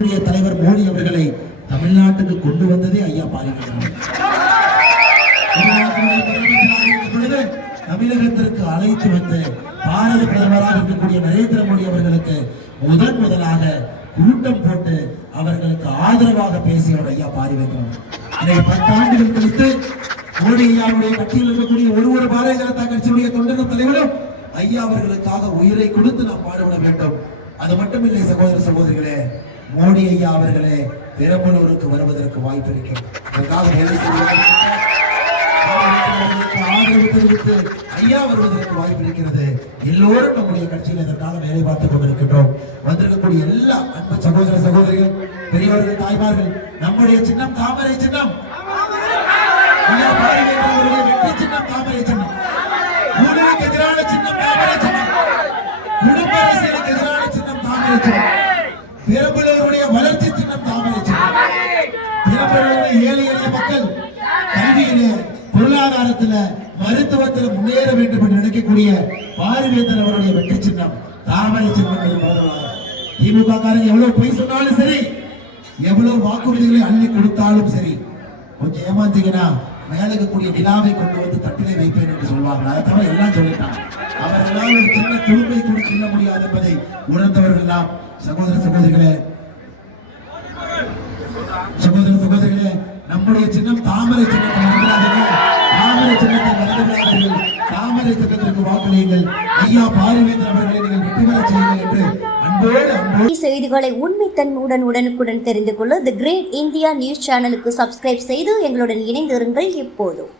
தலைவர் மோடி அவர்களை தமிழ்நாட்டுக்கு கொண்டு வந்ததே ஐயா பாரிவேந்தர். தமிழகத்திற்கு அழைத்து வந்து பாரத பிரதமராக இருக்கக்கூடிய நரேந்திர மோடி அவர்களுக்கு முதலாக கூட்டம் போட்டு அவர்களுக்கு ஆதரவாக பேசியவர் ஐயா பாரிவேந்தர். 10 ஆண்டுகள் கழித்து மோடி ஐயாவுடைய கட்சியில் இருக்கக்கூடிய ஒரு பாரதிய ஜனதா கட்சியுடைய தொண்டர்கள் தலைவரும் ஐயா அவர்களுக்காக உயிரை கொடுத்து நாம் பாடுபட வேண்டும். அது மட்டுமில்லை சகோதர சகோதரிகளே, மோடி ஐயா அவர்களே பெரம்பலூருக்கு வருவதற்கு வாய்ப்பு இருக்கிறது. ஆதரவு தெரிவித்து ஐயா வருவதற்கு வாய்ப்பு இருக்கிறது. எல்லோரும் நம்முடைய கட்சியில் இதற்காக வேலை பார்த்துக் கொண்டிருக்கின்றோம். வந்திருக்கக்கூடிய எல்லா அன்பு சகோதர சகோதரிகள், பெரியவர்கள், தாய்மார்கள், நம்முடைய சின்னம் தாமரை சின்னம். வெற்றி சின்னம் தாமரை சின்னம். ஊழலுக்கு எதிரான சின்னம் தாமரை சின்னம். குடும்ப அரசியலுக்கு எதிரான சின்னம் தாமரை சின்னம். பெரம்பலூருடைய வளர்ச்சி சின்னம் தாமரை சின்னம். பெரம்பலூருடைய ஏழை எளிய மக்கள் கல்வியிலே, பொருளாதாரத்தில், மருத்துவத்தில் முன்னேற வேண்டும் என்று நினைக்கக்கூடிய பாரிவேந்தர் அவருடைய வெற்றி சின்னம் தாமரை சின்னம். திமுக காரங்க எவ்வளவு பொய் சொன்னாலும் சரி, எவ்வளவு வாக்குறுதிகளை அள்ளி கொடுத்தாலும் சரி, கொஞ்சம் ஏமாந்தீங்கன்னா மேலுக்கு கூடிய நிலாவை கொண்டு வந்து தட்டிலே வைப்பேன் என்று சொல்வாங்க. அதை தவிர எல்லாம் சொல்லிட்டாங்க. அவர்களால் ஒரு சின்ன துருப்பை கூட செல்ல முடியாது என்பதை உணர்ந்தவர்கள் எல்லாம். சகோதர சகோதரிகளே, நம்முடைய சின்னம் தாமரை சின்னத்தை மறந்துவிடாதீர்கள். தாமரை சின்னத்தை மறந்துவிடாதீர்கள். தாமரை சின்னத்திற்கு வாக்களியுங்கள். ஐயா பாரிவேந்தர் அவர்களை நீங்கள் வெற்றி பெற செய்யுங்கள் என்று செய்திகளை உண்மைத்தன்மையுடன் உடனுக்குடன் தெரிந்து கொள்ள தி கிரேட் இந்தியா நியூஸ் சேனலுக்கு சப்ஸ்கிரைப் செய்து எங்களுடன் இணைந்திருங்கள். எப்போதும்